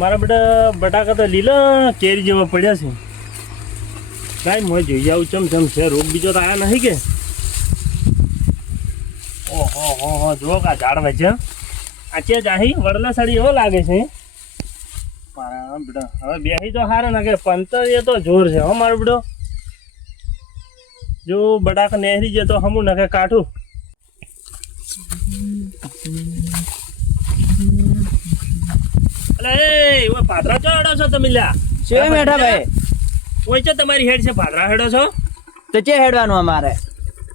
મારા બેટા બટાકા તો લીલા કેરી જેવા પડ્યા છે. કાંઈ મોય જોઈ જાઉં ચમ છે, રોગ બીજો તો આયા નહીં કે? ઓહો જો કા ઝાડ વચ્ચે આચે જાહી વડલા સાડી એવો લાગે છે. મારા બેટા હવે બેહી તો હારે ના કે પંતર એ તો જોર છે હો મારો બેટો. જો બટાકા નેહરી જાય તો હમું નાખે કાઠું. અલે એ ઓય પાદરા ચોડો છો તમે લ્યા? છે મેઠા ભાઈ. ઓય છે તમારી હેડ છે પાદરા હેડો છો? તો ચે હેડવાનું અમારે?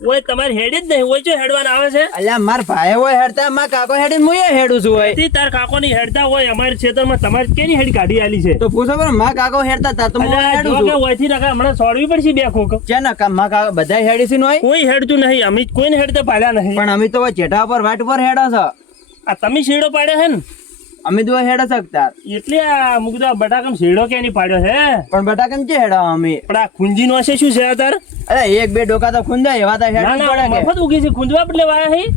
ઓય તમારી હેડ જ નહીં, ઓય છે હેડવાના આવે છે? અલ્યા માર ભાઈ હોય હેડતા, માર કાકો હેડી હું એ હેડું છું હોય. તી તાર કાકો ની હેડતા હોય અમારી ખેતરમાં તમારી કેની હેડ કાઢી આલી છે? તો પૂછો પણ માર કાકો હેડતા તા તો હું હેડું છું. ઓય થી નકા હમણાં છોડવી પડશે બે કોક. છે ને માર કાકો બધા હેડી છે નોય? કોઈ હેડતું નહીં, અમે કોઈને હેડતા પાડ્યા નહીં. પણ અમે તો જેઠા ઉપર વાટ ઉપર હેડો છો. આ તમે શેડો પાડ્યો છે ને? અમે તો હેડો શકતા. એટલે આ મુકદા બટાકમ શેડો કે નહીં પાડ્યો છે? પણ બટા કેમ છે હેડો અમે? પણ આ ખુંજી નો હશે શું છે તાર? અરે એક બે ડોકા તો ખુંદાય એવા તો હેડ ના પડે કે. મફત ઉગી છે ખુંજવા બદલે વાયા હી.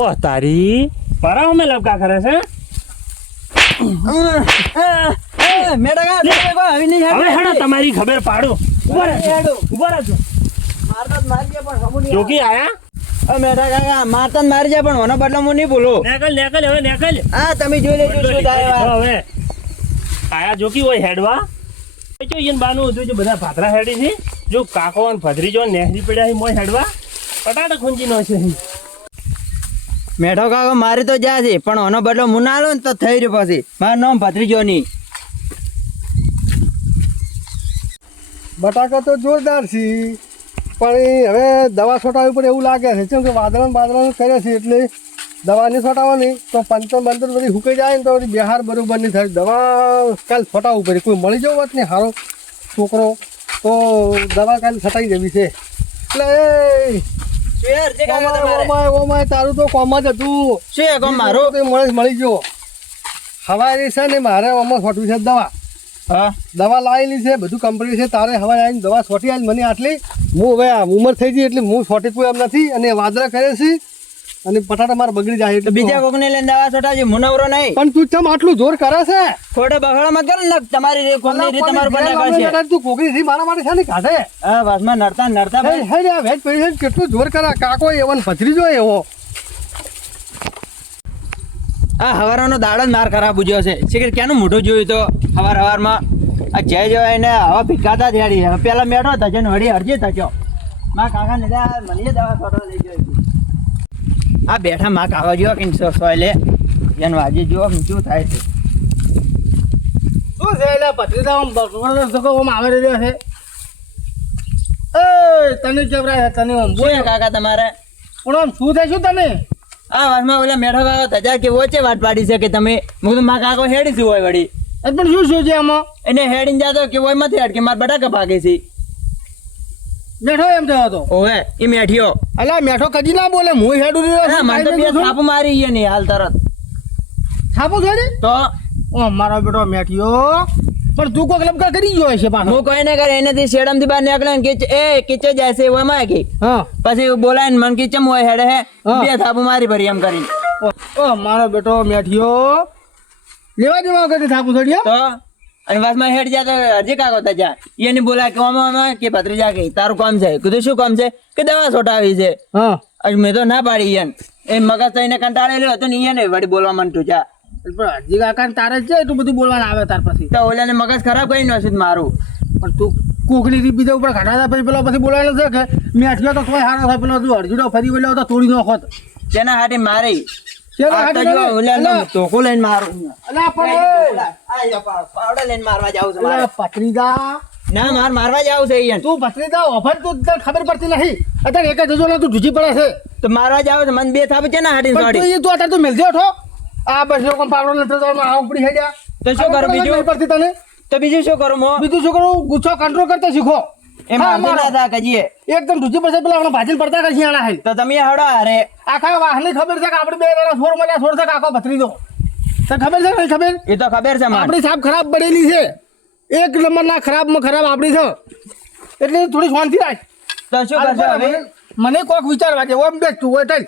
ઓહ તારી પરાવ મે લબકા કરે છે. મેડા કા હવે નહીં હવે હેડો તમારી ખબર પાડો. ઉભા રહેજો. મારતા મારી ગયા પણ હમું નહીં. જોકી આયા? મેઠા કાકા મારતા મારી જાય પણ ઓનો બદલો હું નહીં બોલું. નેકલ હવે નેકલ. હા તમે જોઈ લેજો શું થાય હવે આયા જોકી હોય હેડવા. જો ઈન બાનું જો બધા ભાતરા હેડી છે. જો કાકો અને ભદ્રી જો નેહરી પડ્યા છે મોય હેડવા. પટાટા ખુંજી નો છે. મેઠો કાકો મારી તો જાય છે પણ ઓનો બદલો હું ના લો ને તો થઈ રહ્યો પછી. મારું નામ ભત્રીજો ની. બટાકા તો જોરદાર છે પણ એ હવે દવા છોટાવવી પડે એવું લાગે છે. કેમ કે વાદળાનું કરે છે એટલે દવા નહીં છોટાવવાની તો પંચર બધી હુકાઈ જાય ને તો બધી બિહાર બરોબર નહીં થાય. દવા કાલ છોટાવવું પડે. કોઈ મળી જવું હોત ને સારો છોકરો તો દવા કાલે છટાઈ જવી છે. એટલે ઓમાય તારું તો કોમ જ હતું. શું કોમ મારું? મળી ગયો હવારી છે ને મારે આમાં છોટવી છે દવા. હા દવા લાવેલી છે બધું કંપની છે. તારે હવે આવીને દવા છોટી આવી મને આટલી. હું હવે ઉંમર થઈ ગઈ એટલે હું છોટી કોઈ એમ નથી. અને વાદળા કરે છે અને બટાટા મારે બગડી જાય એટલે બીજા કોકને લઈને દવા છોટાવજો મુનવરો નહીં. પણ તું ચમ આટલું જોર કરે છે? ખોટા બગાડમાં કરે ને તમારી કોકની રીત તમારું બના કરશે. તું કોકરી થી મારા માટે છે ને કાઢે. હા વાસમાં નડતા ભાઈ. હે રે વેજ પડી છે કેટલું જોર કરે. કાકો એવો ને ભત્રીજો એવો. આ હવારનો દાડો જ માર ખરાબ બુજ્યો છે. શીખર ક્યાંનું મોઢું જોયું તો હવારમાં આ જય જવાય ને હવે ભીકાતા થયાડી. હવે પેલા મેઠો થશે ને વળી અરજી થશો. માં કાકા ને મને દવા છોટો લઈ ગયો. આ બેઠા માં કાકા જો કે સોયલે એન વાજી જો શું થાય છે. શું છે એટલે ભત્રીજા બગડો સકો આવે રહ્યો છે. એ તને કેવરાય તને શું કાકા તમારે પણ આમ શું થાય શું તને? આ વાસમાં ઓલા મેઠો કાકો તજા કે ઓચે વાત પાડી છે કે તમે હું તો માં કાકો હેડીશું હોય વળી. પણ શું છે આમાં? એને હેડીને જાતો કે ઓય મત હેડ કે માર બટાકા ભાગે છે. મેઠો એમ થયો હતો? ઓહે એ મેઠિયો. અલા મેઠો કદી ના બોલે. હું હેડું રહ્યો છું. મને તો બે થાપ મારી ગઈ ને હાલ તરત. થાપો થોડી તો ઓ મારો બેટો મેઠિયો પણ તું કોઈ લબકા કરી ગયો છે પાછો. હું કોઈ ને કરે એનાથી શેડમથી બહાર નીકળે ને કે એ કિચે જાય છે ઓમાં કે હા પછી બોલાય ને મન કિચમ હોય હેડે હે બે થાપ મારી ભરી એમ કરીને. ઓ મારો બેટો મેઠિયો લેવા દેવા વખતે થાપો થોડી. તો અને વાસમાં હેડ જા તો હજી કાકો તજા એને બોલાય કે ઓમાં કે ભત્રીજા કે તારું કામ છે. કીધું શું કામ છે? કે દવા છોટાવી છે. હા અજ મેં તો ના પાડી ઈયન એ મગજ થઈને કંટાળેલો હતો ને ઈયન વળી બોલવા માંડતું જા. પણ હજી કાકા તારે છે એટલું બધું બોલવાનું આવે તાર પછી. તો ઓલાને મગજ ખરાબ કરી નાખ્યું મારું. પણ તું કુકડી થી બીજા ઉપર ઘટાડા પછી પેલો પછી બોલાયેલો છે કે મેઠિયો તો કોઈ હારો થાય. પેલો તું અડજીડો ફરી બોલ્યો તો તોડી નાખો. તેના હાથે મારી શેના હાથે મારી? તોકો લઈને મારું. અલા પણ પાવડા લઈને મારવા જાવ છે અલા ભત્રીજા ના મારવા જાવ છે ઈયન. તું ભત્રીજા ઓફર તું તને ખબર પડતી નહીં. અત્યારે એક જ જજો તું જુજી પડે છે. તો મારવા જાવ છે મને બે થાપ છે ને હાડી પણ સોડી. તું અત્યારે તું મિલજે ઉઠો. આ બસ લોકો પાવડો નથી તો આ ઉપડી થઈ ગયા. તો શું કરું બીજું? નહીં પડતી તને તો બીજું શું કરું મો? બીજું શું કરું? ગુસ્સો કંટ્રોલ કરતા શીખો. એ મારતી ના થા કજીએ. એકદમ દૂજી પડશે પેલા આપણે ભાજીને પડતા કરશી આના હાલ. તો તમે હડો અરે આખા વાહની ખબર છે કે આપણે બે જણા છોડ મળ્યા છોડ છે કાકો ભત્રીજો. તને ખબર છે નહીં ખબર? એ તો ખબર છે મને. આપણી સાપ ખરાબ પડેલી છે. એક નંબરના ખરાબમાં ખરાબ આપણી છે. એટલે થોડી શાંતિ રાખ. તો શું કરશો હવે? મને કોક વિચારવા દે. ઓમ બેસ તું હોય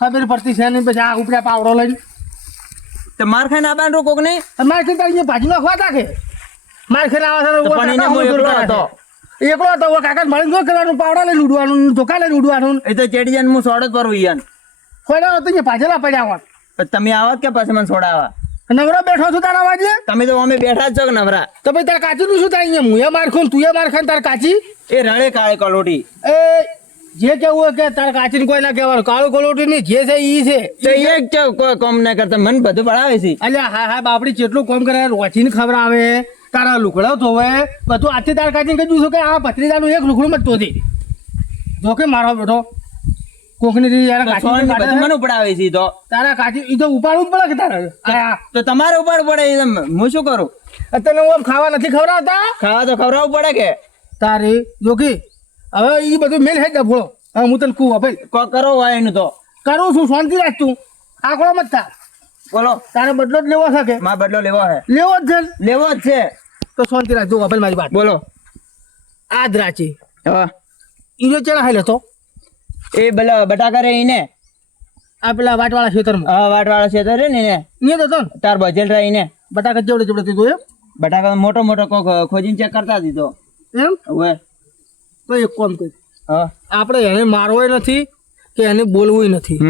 ખબર પડતી છે નહીં પછી આ ઉપડ્યા પાવડો લઈને તો માર ખાઈને આબાન રો કોક નહીં માર ખાઈને તારી ભાજી નાખવા તા કે માર ખાઈને આવા તો પણ એને હું એકલો હતો એકલો હતો કાકા મારી શું કરવાનું પાવડા લઈને ઉડવાનું ધોકા લઈને ઉડવાનું એ તો ચેડી જાય હું સોડ જ પર ઈયાન ખોડા હતો ને પાછલા પડ્યા હોત પણ તમે આવત કે પછી મને સોડાવા નવરા બેઠો છું તારા વાજે તમે તો અમે બેઠા જ છો કે નવરા તો ભાઈ તાર કાચી નું શું થાય અહીંયા મુએ માર ખાન તુંએ માર ખાન તાર કાચી એ રળે કાળે કલોટી એ જે કેવું હોય કે તાર કાચી કોઈ ના કહેવાનું કાળું કલોટી નહીં જે છે ઈ છે તો એક છે કોઈ કામ ના કરતા મને બધું પડાવે છે અલ્યા હા હા બાપડી જેટલું કામ કરે રોચીને ખબર આવે તારા લુકડો ધોવે બધું આજથી તાર કાચીને કહી છું કે આ ભત્રીજાનું એક લુકડું મત ધોતી જો કે મારો બેઠો કોકની રીતે યાર કાચી બધું મને પડાવે છે તો તારા કાચી ઈ તો ઉપાડવું જ પડે કે તારે આયા તો તમારે ઉપાડ પડે હું શું કરું તને હું ખાવા નથી ખવડાવતા ખાવા તો ખવડાવવું પડે કે તારે જોકી હવે ઈ બધું મેલ હે ડફોળો હવે હું તને કહું ભાઈ કોઈ કરો હોય એનું તો કરું છું શાંતિ રાખ તું આકડો મત થા બોલો તારે બદલો જ લેવો છે કે માર બદલો લેવો હે લેવો જ છે લેવો જ છે તો શાંતિ રાખ જો ભાઈ મારી વાત બોલો આ જ રાચી હા ઈનો ચેડા હાલ હતો એ પેલા બટાકા રે એને આ પેલા વાટવાળા ખેતરમાં હા વાટવાળા છે તો રે ને એને અહીંયા તો ને તાર બજેલ રહી ને બટાકા જેવડે જેવડે દીધું એમ બટાકા મોટો મોટો કોક ખોજીને ચેક કરતા દીધો એમ હવે તો એક કામ કર હા આપણે એને મારવું નથી કે એને બોલવું નથી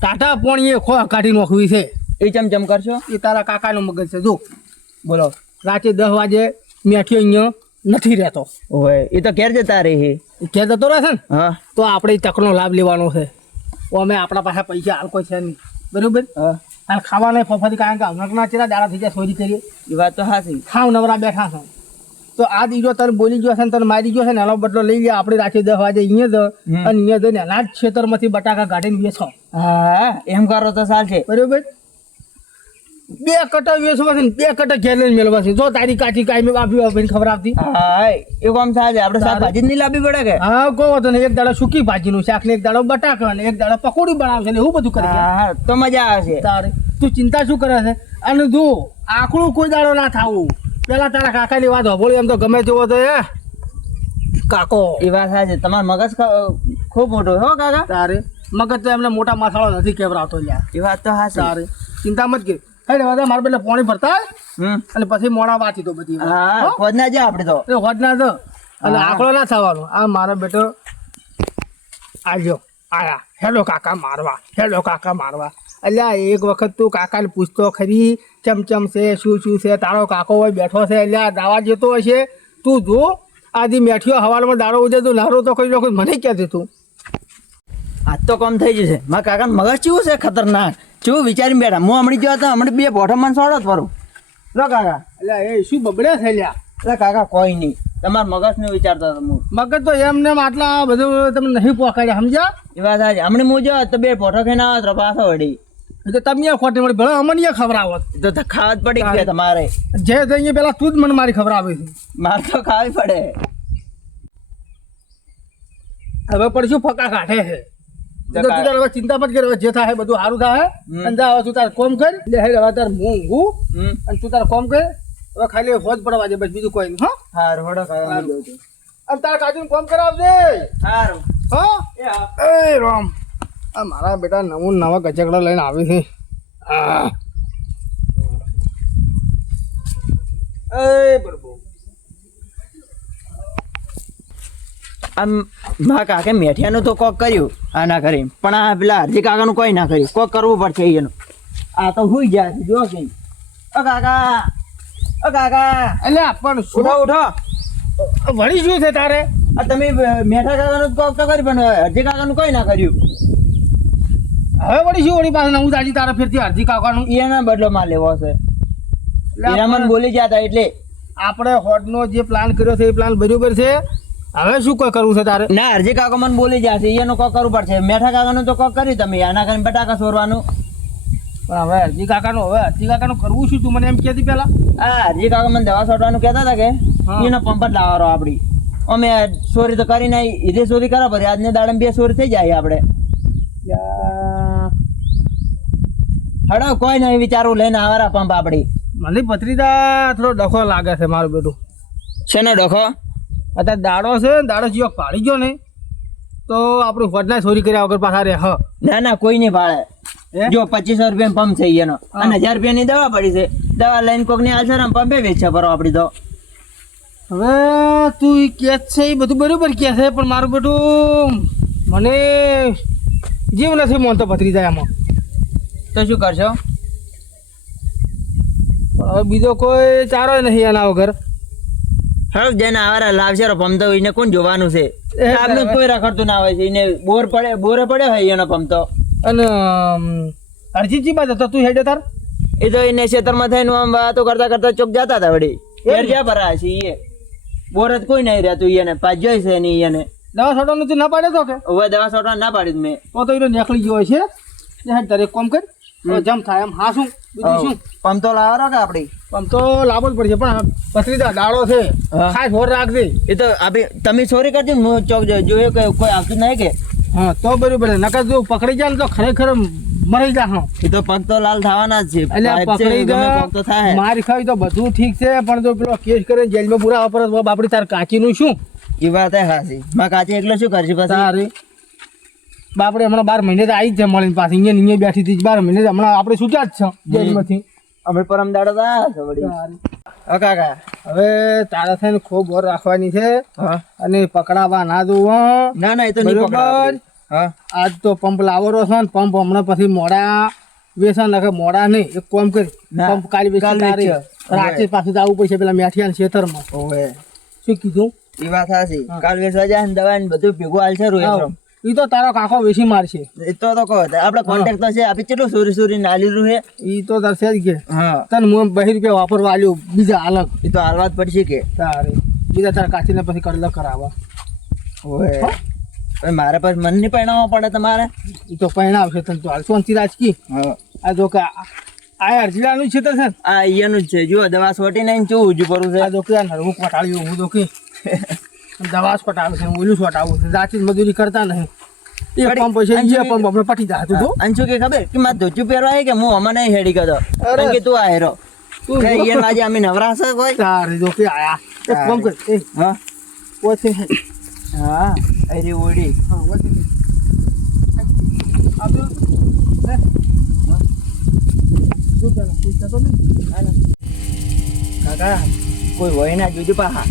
ટાટા પોણી એ ખો કાઢી નાખવી છે એ ચમચમ કરશો એ તારા કાકાનું મગજ છે જો બોલો રાતે 10 વાગે મેઠીઓ અહીંયા નથી રહેતો ઓય એ તો ઘેર જતા રહી ઘેર જતો રહે છે ને હા તો આપણે ઈ તકનો લાભ લેવાનો છે અમે આપણા પાસે પૈસા હાલ કોઈ છે નહીં બરોબર હા હાલ ખાવાના ફફાથી કારણ કે હમણાં ચેરા દાડા થઈ જાય ચોરી કરીએ એ વાત તો હાચી ખાવ નવરા બેઠા છે તો આ દીજો તને બોલી ગયો છે ને તને મારી ગયો છે ને એનો બદલો લઈ ગયા આપણે રાતે 10 વાગે અહીંયા જ અને અહીંયા જઈને એના જ ખેતરમાંથી બટાકા કાઢીને વેચો હા એમ કરો તો ચાલશે બરોબર 2 કટા વેચવા છે ને 2 કટા ઘેર લઈને મેળવા છે જો તારી કાચી કાયમી બાફી બાફીને ખબર આવતી હા એ કામ સાચે આપણે શાકભાજી જ નહીં લાવવી પડે કે હા કહો તો ને એક દાડો સૂકી ભાજીનું શાક ને એક દાડો બટાકા ને એક દાડો પકોડી બનાવશે ને એવું બધું કરી દે. હા તો મજા આવશે તારે તું ચિંતા શું કરે છે અને જો આકડું કોઈ દાડો ના થાવું પેલા તારા કાકાની વાત હોભળી એમ તો ગમે તેવો તો એ કાકો એ વાત સાચે તમાર મગજ ખૂબ મોટો હો કાકા તારે મગજ તો એમને મોટા માથાળો નથી કેવરાવતો યાર એ વાત તો હાચી તારે ચિંતા મત કર હે દાદા મારે પેલા પાણી ભરતા અને પછી મોડા વાંચી તો બધી વાત. હા ખોદ ના જાય આપણે તો એ હોદ ના તો અને આકડો ના થવાનો આ મારો બેટો આજો આયા હેલો કાકા મારવા અલ્યા એક વખત તું કાકાને પૂછતો ખરી ચમચમ છે શું છે તારો કાકો હોય બેઠો છે અલ્યા દાવા જતો હશે તું જો આજી મેઠીઓ હવારમાં દાડો ઉજે તું લારો તો કોઈ લોકો મને ક્યાં તું આજ તો કમ થઈ જશે મારા કાકા મગજ કેવું છે ખતરનાક કેવું વિચારીને બેઠા હું હમણાં ગયો હતો હમણાં 2 પોઠો મને સોડો જ ફરું લો કાકા અલ્યા એ શું બબડે છે લ્યા એટલે કાકા કોઈ નહીં તમારા મગજ ને વિચારતો હતો હું મગજ તો એમને આટલા બધું તમે નહીં પહોંચાડ્યા સમજ્યા એ વાત સાચી હમણાં હું જો તો 2 પોઠો ખાઈને આવો તો પાછો વળી એટલે તમે ખોટી મળી ભલે અમને ખબર આવત તો ખાવા જ પડી ગયા તમારે જે જઈએ પેલા તું જ મને મારી ખબર આવે છે મારે તો ખાવી પડે હવે પડશું ફકા કાઢે છે તો તું તારે હવે ચિંતા મત કર હવે જે થાય બધું સારું થાય અને જા હવે તું તારે કોમ કર એટલે હે હવે તારે હું ઊંઘું અને તું તારે કોમ કર હવે ખાલી હોજ પડવા દે બસ બીજું કોઈ નહીં હા હારું હડો કાકા અને તારે કાજુ કોમ કરાવજે હારું હા એ રામ આ મારા બેટા નવા ગચકડા લઈને આવી છે એ બરોબર આમ મારા કાકે મેઠિયાનું તો કોક કર્યું આ ના કરી પણ આ પેલા હરજી કાકાનું કોઈ ના કર્યું કોક કરવું પડશે એનું આ તો હુઈ જાય છે જો કઈ ઓ કાકા એટલે પણ ઉઠો ઉઠો વળી શું છે તારે આ તમે મેઠા કાકાનું કોક તો કર્યું પણ હરજી કાકાનું કોઈ ના કર્યું હવે વળી શું વળી પાસે હું તાજી તારા ફેરથી અરજી કાકાનું એના બદલો માં લેવો છે એના મને બોલી જતા એટલે આપણે હોડનો જે પ્લાન કર્યો છે એ પ્લાન બરોબર છે હવે શું કોઈ કરવું છે તારે ના હરજી કાકા મને બોલી જશે એનું કોક કરવું પડશે મેઠા કાકાનું તો કોક કર્યું તમે આના કરીને બટાકા સોરવાનું પણ હવે અરજી કાકાનું કરવું શું તું મને એમ કહેતી પેલા હા હરજી કાકા મને દવા છોડવાનું કહેતા હતા કે એનો પંપ જ લાવવાનો આપડી અમે ચોરી તો કરી નાઈ ઈદે ચોરી કરા પડે આજને દાડે 2 ચોરી થઈ જાય આપણે હડો કોઈ નહીં વિચારવું લઈને આવારા પંપ આપડી મને પત્રીદા થોડો ડખો લાગે છે મારું બેટું શેનો ડખો અત્યારે દાડો છે ને દાડો જીવો પાડી ગયો ને તો આપણે વડના ચોરી કર્યા વગર પાછા રે હ ના ના કોઈ નહીં ભાડે હે? જો 2500 રૂપિયા પંપ છે એનો અને 1000 રૂપિયાની દવા પડી છે દવા લઈને કોક ની આલશે ને પંપે વેચે ભરો આપડી તો હવે તું ઈ કે છે એ બધું બરોબર કે છે પણ મારું બેટું મને જીવ નથી મોનતો પથરી જાય આમાં તો શું કરશો હવે બીજો કોઈ ચારો નહીં એના વગર હવે જેને આવારા લાવશે રો પંપ તો એને કોણ જોવાનું છે એ આપનું કોઈ રખડતું ના હોય છે એને બોરે પડે હોય એનો પંપ તો અને અરજીતજી બાદ હતો તું હેડે તાર એ તો એને ખેતરમાં થઈને આમ વાતો કરતા કરતા ચોક જતા હતા વળી ઘેર જ્યાં ભરા છે એ બોર જ કોઈ નહીં રહેતું એને પાછ જોઈ છે નહીં એને દવા છોડવાનું તું ના પાડે તો કે હવે દવા છોડવા ના પાડી મેં તો એનો નીકળી ગયો છે હેડ તારે એક કામ કર હવે જમ થાય એમ હા શું બીજું શું પંપ તો લાવવાનો કે આપડી આમ તો લાવવો જ પડશે પણ પથરીદા દાડો છે હા. ખાસ હોર રાખજે એ તો આપી તમે ચોરી કરજો ને હું ચોક જોયો કે કોઈ આવતું નહીં કે હા તો બરોબર નકર જો પકડી જાય ને તો ખરેખર મરી જા હા એ તો પગ તો લાલ થવાના જ છે એટલે આ પાઇપ છે, પકડી ગમે ગયા કોક તો થાય મારી ખાવી તો બધું ઠીક છે પણ જો પેલો કેસ કરીને જેલમાં પૂરા વાપરે તો બાપડી તાર કાચીનું શું એ વાત હે હાસી માં કાચી એકલો શું કરશે પછી તારે બાપડે હમણાં 12 મહિને તો આવી જ છે મળીને પાછી અહીંયા બેઠી હતી 12 મહિને હમણાં આપણે છૂટ્યા જ છે જેલમાંથી અમે પરમ દાડો તો આયા છો વળી હા કાકા હવે તારા થઈને ખૂબ ઓર રાખવાની છે હા અને પકડાવા ના જોવો ના ના એ તો નહીં બરોબર. પકડાય હા આજ તો પંપ લાવવાનો છે ને પંપ હમણાં પછી મોડા વેસન નાખે મોડા નહીં એક કામ કરી ના, પંપ કાલે કાલ વેચી તારે વેચ્યો. રાતે પાછું જવું પડશે પેલા મેઠિયા ખેતરમાં ઓવે શું કીધું એ વાત હાસી હા. કાલ વેચવા જાય ને દવા ને બધું ભેગું હાલ છે રોય એ તો તારો કાકો વેચી મારશે એ તો કહો આપણે કોન્ટેક્ટ તો છે આપી કેટલું સોરી નાલી રૂ હે એ તો તાર છે જ કે હા તને હું 2 રૂપિયા વાપરવા આલ્યું બીજા અલગ એ તો હાલવા જ પડશે કે તારે બીજા તારા કાચીને પછી કડલા કરાવવા ઓવે હવે મારે પાસે મન નહીં પહેણાવવા પડે તમારે એ તો પહેણાવશે તને તો હાલ શાંતિ રાજકી હા આ જો કે આ અરજીલાનું છે તો છે ને આ અહીંયાનું જ છે જો દવા સોટી નહીં ચેવું ઊંચું પડવું છે આ જો કે આ નરવું કોટાળ્યું હું તો કે દવા જ કોટાવું છે ઓલું છોટાવું છે જાચી મજૂરી કરતા નહીં એ પંપ છે એ પંપ આપણે પટી જાય તું તો અને શું કે ખબર કે મારે ધોચું પહેરવા હે કે હું હમણાં નહીં હેડી કરતો અરે. કે તું આ હેરો તું અહીંયા આજે અમે નવરા છે કોઈ તારે જો કે આયા એક કામ કર એ હા ઓછી હા અરે ઓડી હા ઓછી આપજો લે જો પેલા પૂછતા તો નહીં કાકા કોઈ હોય ના જોજો પાહા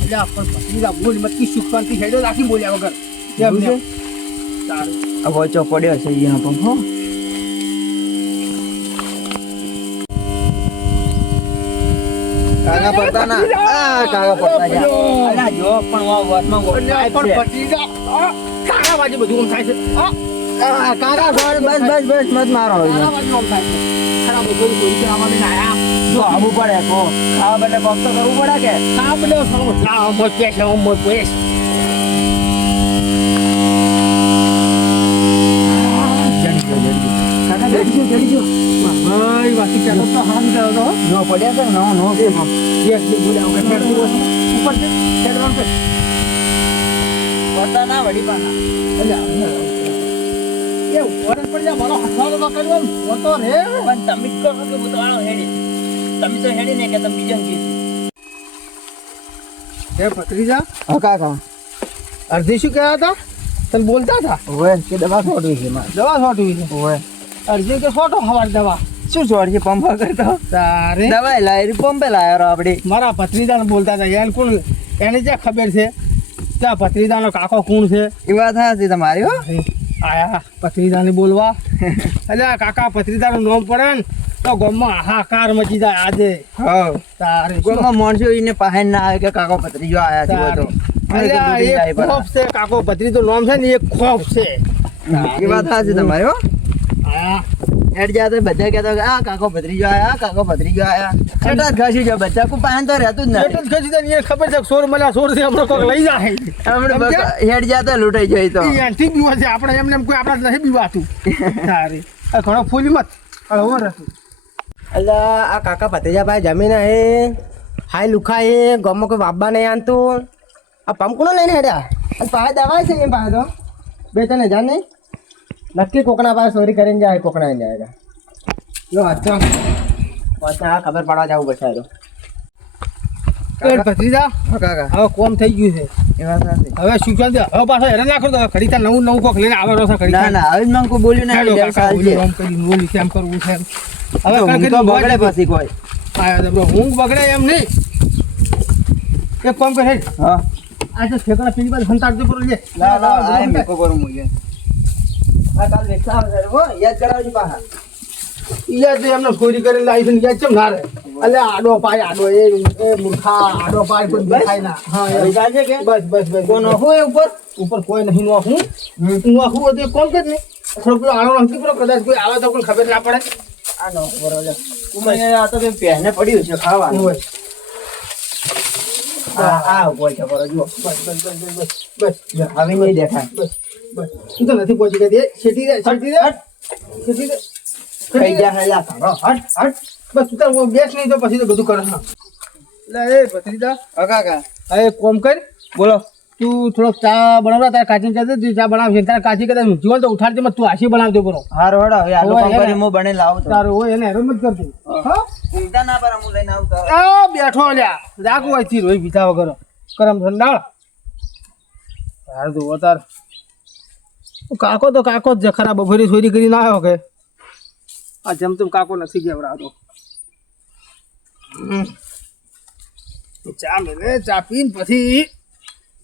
એટલે આપણ પત્રીદા બોલ મત સુખ શાંતિ હેડો રાખી બોલ્યા વગર એમ ને તારે આ વોચો પડ્યો છે અહીંયા પણ હો કાકા પડતા ના કાકા પડતા જા અલા જો પણ વાતમાં પણ પત્રીદા કાકા બાજુ બધું આમ થાય છે કાકા બસ બસ બસ મત મારો કાકા બાજુ આમ થાય છે ખરા બધું ચોરી કરવા લઈને આયા જો આવવું પડે કો ખાવા બદલે કોક તો કરવું પડે કે આ બધો સૌ ના મોજ કે છે મોજ પેસ કાકા જડી જો ભાઈ વાસી કે તો હાન દે તો નો પડ્યા છે નો નો એક દી બોલ્યા વગર હેડતું હશે. ઉપર છે હેડવાનું છે પડતા ના વડી પાછા એટલે એ ઉપર પર જા મારો હથવાળો ના કર્યો હોતો રે પણ તમે જ કહો કે હું તો આનો હેડી તમે તો હેડી ને કે તમે બીજા કીધું એ પત્રીજા હા કાકા અડધી શું કહેતા હતા તને બોલતા હતા ઓવે કે દવા છોડવી છે મારે દવા છોટવી છે ઓવે અડધી કે છોટો હવાર દવા શું છોડશે પંપ કરતો તારે દવાઈ લાવી પંપે લાવ્યો આપડી મારા ભત્રીજાને બોલતા હતા એને કોણ એને જ્યાં ખબર છે ત્યાં ભત્રીજાનો કાકો કોણ છે એ વાત હાચી તમારી હો આયા ભત્રીજાને બોલવા એટલે આ કાકા ભત્રીજાનું નામ પડે ને તો ગામમાં હાહાકાર મચી જાય આજે હા તારે કોઈમાં માણસો એને પાસે ના આવે કે કાકો પત્રીજો આયા છે તો એટલે આ એક ખોફ છે કાકો ભત્રીજો નામ છે ને એક ખોફ છે એ વાત હાચી તમારી હો આયા હેડ જા તો બધા કહેતા કે આ કાકો ભત્રીજો આયા કાકો ભત્રીજો આયા છેટા જ ઘસી જાવ બધા કોઈ પાસે તો રહેતું જ એટલે જ ખસી જાય ને એને ખબર છે કે સોર મળ્યા સોર છે હમણાં કોઈક લઈ જાય નથી હેડ જા તો લૂંટાઈ જાય તો ઈ એનથી બીવા છે આપણે એમને એમ કોઈ આપણા નહીં બીવાતું તારે આ ઘણો ફૂલી મત હવે હું રહેતું એટલે આ કાકા ભત્રીજાભાઈ જમીન હે હાય લુખા હે ગામમાં કોઈ વાપવા નહીં આનતું આ પંપ કોનો લઈને હેડ્યા અને પાસે દવા છે એમ પાસે તો 2-3 હજાર નહીં નક્કી કોકના પાસે ચોરી કરીને જાય કોકના લઈને જાય લો અચ્છા પાછા ખબર પડવા જવું પડશે તો એ ભત્રીજા હા કાકા હવે કોમ થઈ ગયું છે એ વાત સાચી. હવે શું ચાલશે હવે પાછો હેરાન ના કરતો ખરી તાર નવું નવું કોક લઈને આવે રહ્યો છે ના ના હવે જ મને કોઈ બોલ્યું હેડો નહીં કાકા, ઓલું આમ કરીને ઓલું તેમ કરવું છે એમ. હવે હું કાંઈ તો કરી બગડે જોવા પછી કોઈ આયા તો બરો, ઊંઘ બગડે એમ નહીં. એક કામ કર હેડ હા આ તો ઠેકાણા પેલી બાજુ સંતાડજો પર લે લા લા આ મેકો કરું મુજે આ કાલ વેચા આવે હો યાદ કરાવજો પાછા યાદ તો એમને ચોરી કરીને લાવી છે યાદ ચમ ના રે અલે આડો પાય આડો એ મૂર્ખા આડો પાય કોઈ દેખાય ના હા હવે જાજે કે બસ બસ બસ કોનો હોય ઉપર ઉપર કોઈ નહીં નોખું નોખું હોય તો એક કામ કર ને થોડો પેલો આડો નથી પેલો કદાચ કોઈ આવે તો કોઈ ખબર ના પડે આ નો બરોબર ઉમે આ તો કે પહેને પડ્યું છે ખાવાનું હોય આ ઉપર છે બરોબર જો બસ બસ બસ બસ બસ બસ હવે નહીં દેખાય બસ બસ તું તો નથી પહોંચી ગઈ શેઠી રે શેઠી રે શેઠી રે કઈ જા હેલા કાઢો હટ હટ બસ તું તાર બેસ નહીં તો પછી તો બધું કરે હા એટલે એ ભત્રીજા હા કાકા હવે એક કામ કર બોલો તું થોડોક ચા બનાવડા તારે કાચી કહે ચા બનાવશે તારે કાચી કદાચ જીવન તો ઉઠાડજે મત તું આશી બનાવજો બરો હારો હડો હવે આલુ હોય કામ એને. કરી હું બને લાવું તો તારું હોય એને હેરાન મત કરતું હા ઊંઘતા ના પર હું લઈને આવતો આ બેઠો લ્યા રાખું હોય થી રોઈ પીતા વગર કરમ ઠંડાળ હાર તો તાર કાકો તો કાકો જ છે ખરા બફરી ચોરી કરી ના આવ્યો કે આ જેમ તેમ કાકો નથી ગેવડાતો ચા મેલે ચા પીને પછી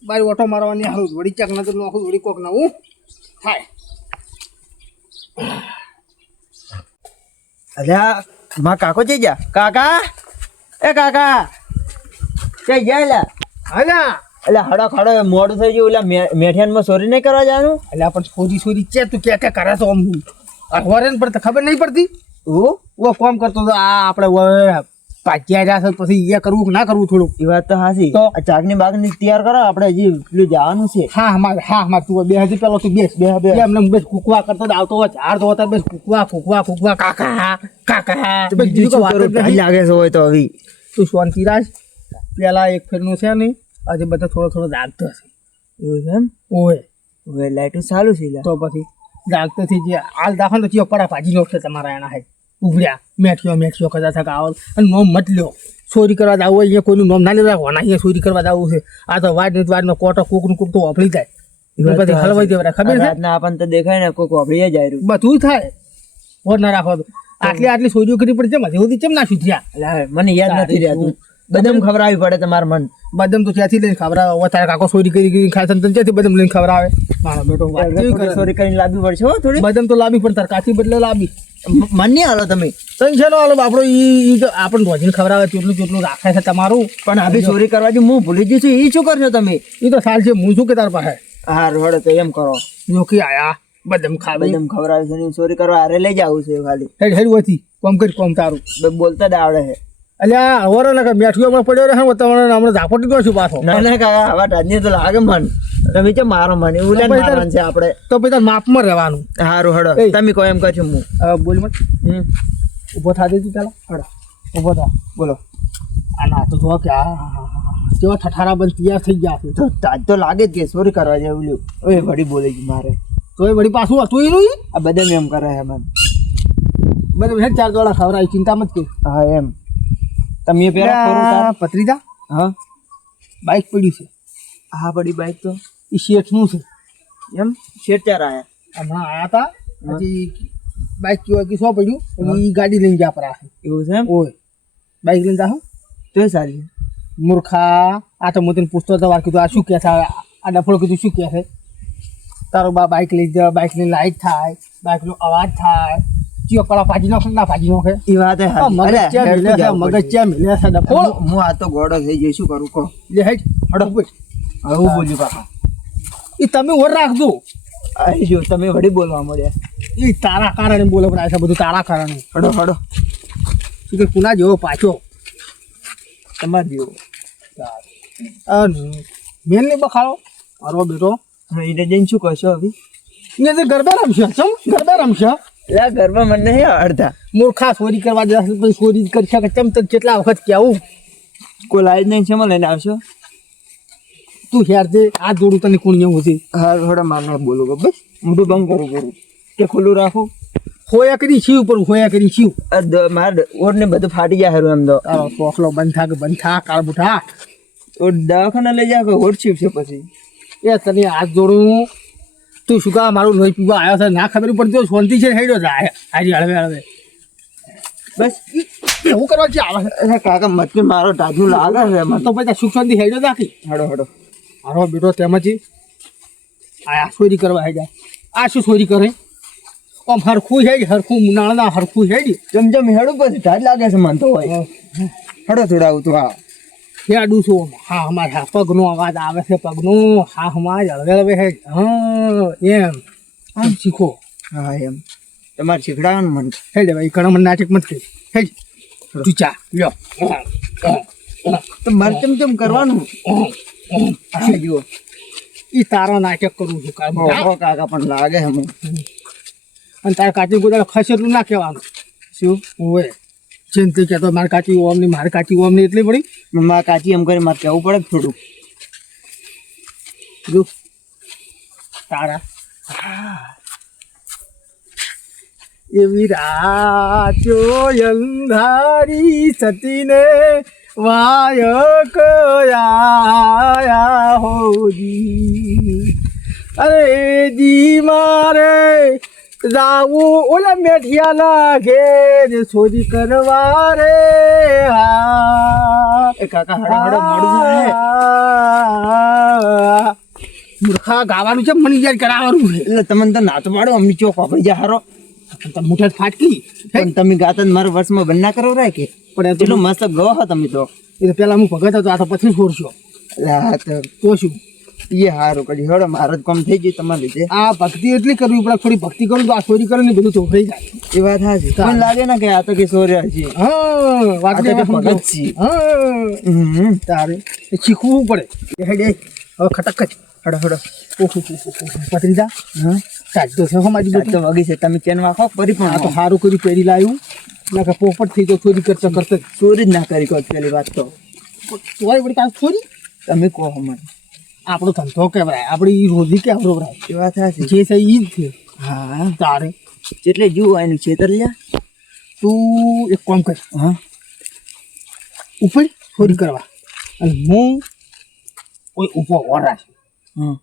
બારી ઓટો મારવાની હારું વળી ચાક નજર નાખું વળી કોક નવું થાય અલ્યા માં કાકો જઈ જા કાકા એ કાકા જઈ જાય લા હાલ્યા એટલે હડો ખડો મોડું થઈ ગયું એટલે મેઠિયાનમાં ચોરી નહીં કરવા જવાનું એટલે પણ છોરી છોરી છે તું ક્યાં કરે તો આમ અઠવાડિયે પર ખબર નહીં પડતી હું ઓ કોમ કરતો તો આ આપણે પાચ્યા રહ્યા છે પછી એ કરવું કે ના કરવું થોડું એ વાત તો હાસી તો? આ ચાકની બાગની તૈયાર કરો આપણે હજી પેલું જવાનું છે હા તું બે હજી પેલો તું બેસ બે. એમને બસ કુકવા કરતો તો આવતો હોય ઝાડ તો હતા બસ કુકવા કાકા કાકા તો બસ બીજું બીજું કોઈ શું વાત જ કરું નહીં. ટાઈમ લાગે છે હોય તો હવે તું શાંતિ રાખ પેલા એક ફેરનું છે નહીં હજી બધા થોડો જાગતો હશે એવું છે એમ ઓય હવે લાઈટો ચાલુ છે લ્યા. તો પછી જાગતો થઈ જે હાલ દાખલ તો ચિયો પડા ભાજી નો છે તમારા એના હે ઉભર્યા મેઠ્યો કદાચ થકા આવો અને નોમ મત લ્યો ચોરી કરવા જવું હોય અહીંયા કોઈનું નોમ ના લેતા હોના અહીંયા ચોરી કરવા જવું છે આ તો વાડનો કોટો કૂકનું કૂક તો વાપરી જાય એટલે પછી હલવાઈ દેવા ખબર છે રાતના આપણને તો દેખાય ને કોઈ વાપરી જાય રહ્યું બધું થાય ઓર ના રાખો તો આટલી ચોરીઓ કરી પડી ચમ હજી ચમ ના સુધર્યા એટલે હવે મને યાદ નથી રહેતું બદામ ખવડાવવી પડે તમારે મન બદામ તો ત્યાંથી લઈને ખવડાવે તારા કાકો ચોરી કરી ખાય છે ત્યાંથી બદામ લઈને ખવડાવે મારો બેટો વાત કેવી કરે? ચોરી કરીને લાવવી પડશે હો થોડી બદામ તો લાવી પણ તાર કાચી બદલે લાવી મન નહીં હાલો તમે તઈ છે હાલો આપણો ઈ તો આપણને રોજીને ખવડાવે ચોટલું રાખે છે તમારું પણ આવી ચોરી કરવા હું ભૂલી ગયું છું એ શું કરશો તમે એ તો સાલ છે હું શું કે તાર પાસે હા રોડ તો એમ કરો જોકી આયા બદામ ખાવે બદામ ખવડાવે છે ને ચોરી કરવા હારે લઈ જવું છે ખાલી હેડ હેડ વધી કોમ કરી કોમ તારું બોલતા જ આવડે છે અલ્યા હવારો ને મેઠીઓ હમણાં પડ્યો રહે તમને હમણાં ઝાપટી દો છું પાછો ના ના કાકા આવા ટાજની તો લાગે મન તમે છે મારો મન એવું લે મારવાનું છે આપણે તો પછી તાર માપમાં રહેવાનું હારું હડો એ. તમે કહો એમ કહો છો હું હવે બોલ મત હમ. ઊભો થા દેજો ચાલો હડો ઊભો થા બોલો આ ના તો જો કે જેવા ઠઠારા બંધ તૈયાર થઈ ગયા છે તો તાજ તો લાગે જ કે ચોરી કરવા જેવું લ્યું ઓય વડી બોલે છે મારે તો એ વળી પાછું હતું એનું ઈ? આ બદામ એમ કરે છે મન બરાબર હેડ ચાર દોડા ખવડાવી ચિંતા મત કે હા એમ તમે પેલા ખોરું તાર. પત્રીજા હા બાઇક પડ્યું છે હા બડી બાઈક તો એ શેઠનું છે એમ શેઠ ચાર આયા હમણાં આયા હતા હજી બાઇક કેવા કે શું પડ્યું અને ઈ ગાડી લઈને ગયા પર આખી એવું છે એમ ઓય બાઇક લઈને જાઓ તો સારી મૂર્ખા આ તો હું તને પૂછતો હતો વાર કીધું આ શું કહે છે આ ડફળો કીધું શું કહે છે તારો બા બાઇક લઈ જાય બાઇકની લાઇટ થાય બાઇકનો અવાજ થાય ચિયો કળા ભાજી નાખે ના ભાજી નાખે એ વાત હે આ મગજ ચ્યાં મિલે છે મગજ ચ્યાં મિલે છે ડફોળ હું આ તો ગોડો થઈ જઈ શું કરું કહો લે હેડ હડો હવે હું બોલ્યું કાકા એ તમે ઓર રાખજો આવી જો તમે વડી બોલવા મળ્યા એ તારા કારણે બોલે પણ આ છે બધું તારા કારણે હડો હડો શું કે કુના જેવો પાછો તમારે જેવો મેન ને બખાડો મારો બેટો એને જઈને શું કહેશો હવે એને તો ગરબા રમશે ચમ ગરબા રમશે એટલે ઘરમાં મને નહીં આવડતા મૂર્ખા ચોરી કરવા જશે પછી ચોરી કરી શકે ચમ તને કેટલા વખત કેવું કોઈ લાઈટ નહીં છે લઈને આવશો તું હેર દે આ જોડું તને કોણ એવું છે હા થોડા મારને બોલું કે બસ મોઢું બંધ કરું કે ખુલ્લું રાખું હોયા કરી છીવ પર હોયા કરી છીવ મારે ઓર ને બધું ફાટી જાય હારું એમ તો તારો સોખલો બંધ થા કે બંધ થા કાળ બુઠા તો દવાખાના લઈ જાય હોટ શિફ્ટ છે પછી એ તને હાથ જોડું તું શું કા મારું લોહી પીવા આવ્યો છે ના ખબર પડતી હોય, શાંતિ છે હેડ્યો જાય હારી હળવે હળવે બસ એવું કરવા છે આવે અરે કાકા મતકે મારો ટાજુ લાગે છે મને તો પછી સુખ શાંતિ હેડ્યો રાખી હડો હડો મારો બેટો તેમાંથી આ ચોરી કરવા હેડ્યા આ શું ચોરી કરે આમ હરખું હેડ હરખું નાળના હરખું હેડ જમજમ હેડું પછી ટાજ લાગે છે મને તો હોય હડો થોડા તો હા હેડું છું હા અમારે હા પગનો અવાજ આવે છે પગનો હા અમારે હળવે હળવે હેડ હા એમ આમ શીખો હા એમ તમારે શીખડાવવાનું મને હેડ ભાઈ ઘણા મને નાટક મત કરી હેડ તું ચા લ્યો તો મારે ચમ કરવાનું આ જુઓ એ તારા નાટક કરું છું ઓહો કાકા પણ લાગે છે મને અને તારા કાચી ગોદાડે ખસે એટલું ના કહેવાનું શું હોય જેમ તે કહેતો મારે કાચી ઓમ નહીં મારે કાચી ઓમ નહીં એટલી પડી મારે કાચી એમ કરી મારે કહેવું પડે કે થોડું જો તારા એવી રાજો અંધારી સતીને વાયક આયા હોજી અરે જી મારે જાવું ઓલા મેઠિયાના ઘેર ચોરી કરવા રે હા એ કાકા હડો હડો મોડું થાય મૂર્ખા ગાવાનું છે મને યાદ કરાવવાનું છે એટલે તમને તો નાતો પાડો અમની ચોક વાપરી જા હારો મુઠે ફાટકી પણ તમે ગાતા ને મારા વર્ષમાં બંધ ના કરો રાય કે પણ એટલું મસ્ત ગો હો તમે તો એ તો પેલા હું ભગત હતો આ તો પછી છોડશો એટલે હા તો શું એ હારું કરી હડો મારે જ કામ થઈ ગયું તમારે લીધે આ ભક્તિ એટલી કરવી પડે થોડી ભક્તિ કરું તો આ ચોરી કરે ને બધું ચોફાઈ જાય એ વાત હાચી મને લાગે ને કે આ તો કે સોર્યા છે હા વાત આ તો કે ભગત છે. હા તારે એ શીખવું પડે એ હેડે હવે ખટક જ હડો હડો ઓહો પતરી જા હા સાચ તો છે અમારી આ તો વગી છે તમે ચેન વાખો ફરી આ તો પણ સારું કરી પહેરી લાવ્યું ના કે પોપટ થઈ તો ચોરી કરતા કરતા ચોરી જ ના કરી કોઈ પેલી વાત તો ચોરી વળી કાંઈ ચોરી તમે કહો મને આપણો ધંધો કહેવાય આપણી રોજી કે આપણો ભરાય એ વાત હાચી જે છે એ જ છે હા તારે જેટલે જુઓ એનું છેતર લ્યા તું એક કામ કર હા ઉપર ચોરી કરવા અને હું કોઈ ઉભો વરા છું હા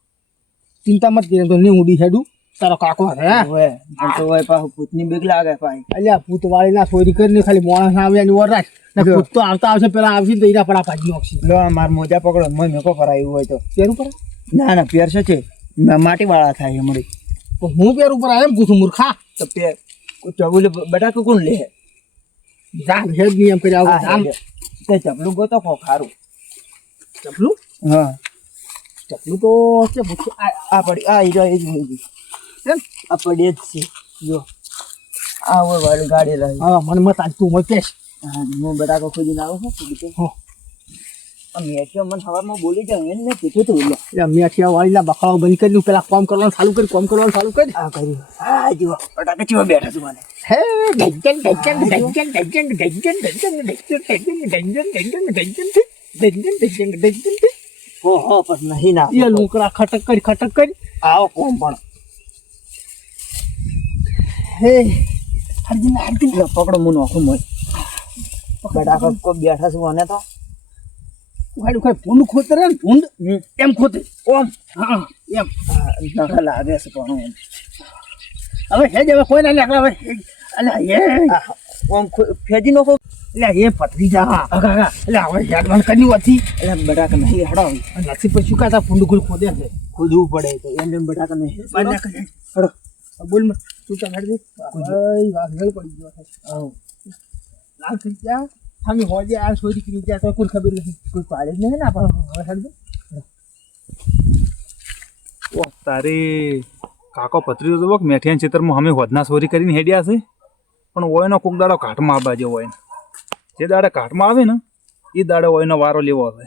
ચિંતા મત કરી તો નહીં ઉડી હેડું તારો કાકો હે ઓય મને તો ઓય પાછું ભૂતની બીક લાગે ભાઈ અલ્યા ભૂત વાળી ના ચોરી કરીને ખાલી માણસ આવે એની વરાશ ને ભૂત તો આવતા આવશે પેલા આવશે ને તો ઈરા પડા પાડી નાખશે લો આ માર મોજા પકડો મને મેકો ભરાયું હોય તો પેરું પર ના ના પેરસો છે માટી વાળા થાય હમણાં તો હું પેર ઉપર આવે એમ પૂછું મૂર્ખા તો પેર ચબુલે બટાકું કોણ લે જાન હેડ નહીં એમ કરી આવું જાન તે ચપલું ગોતો ખો ખારું ચપલું હા ચપલું તો કે પૂછું આ પડી આ હીરો એ જ હોય છે કેમ આ પડી જ છે જો આ હોય વાળી ગાડી લાવી હા મને મત આજ તું મને કેશ હા હું બટાકો ખોદીને આવું છું બીજું હો મેં મને સવારમાં બોલી જાઉં એને કીધું તું લે એટલે મેઠિયા વાળીના બખાડો બંધ કરી પેલા કામ કરવાનું ચાલુ કરી કામ કરવાનું ચાલુ કરી આ કર્યું હા જુઓ બટાકા ચીવા બેઠા છું મને હે ગજન ગજન ગજન ગજન ગજન ગજન ગજન ગજન હો પણ નહીં ના એ લોકડા ખટક કરી આવો કોમ પણ હે હરજીને પકડો મું નોખું મોય બટાકા કો બેઠા છું અને તો વાડું ખાય ભૂંડ ખોતરે ને ભૂંડ એમ ખોતે ઓમ હા એમ નખા લાગે છે પણ હવે હે જ હવે કોઈ ના નીકળે હવે અલ્યા એ ઓમ ફેજી નોખો અલ્યા એ પથરી જા અગા અલ્યા હવે હેડવાન કર્યું હતી એટલે બટાકા નહીં હડો નથી પછી કાતા ભૂંડ ગુલ ખોદે છે ખોદવું પડે તો એમ બટાકા નહીં હડો બોલ મ તું ચાલ હેડ દે ઓય વાઘેલ પડી ગયો છે આવ લાલ થઈ ગયા અમે હોજે આ સોરી કરી ગયા તો કોઈ ખબર નથી કોઈ પાડે જ નહીં ને આપણે હવે હેડ દે ઓ તારી કાકો પતરી તો બક મેઠિયાના ચિત્રમાં અમે હોદના ચોરી કરીને હેડ્યા છે પણ ઓયનો કોક દાડો ઘાટમાં આવવા જેવો હોય જે દાડે ઘાટમાં આવે ને એ દાડે ઓયનો વારો લેવો આવે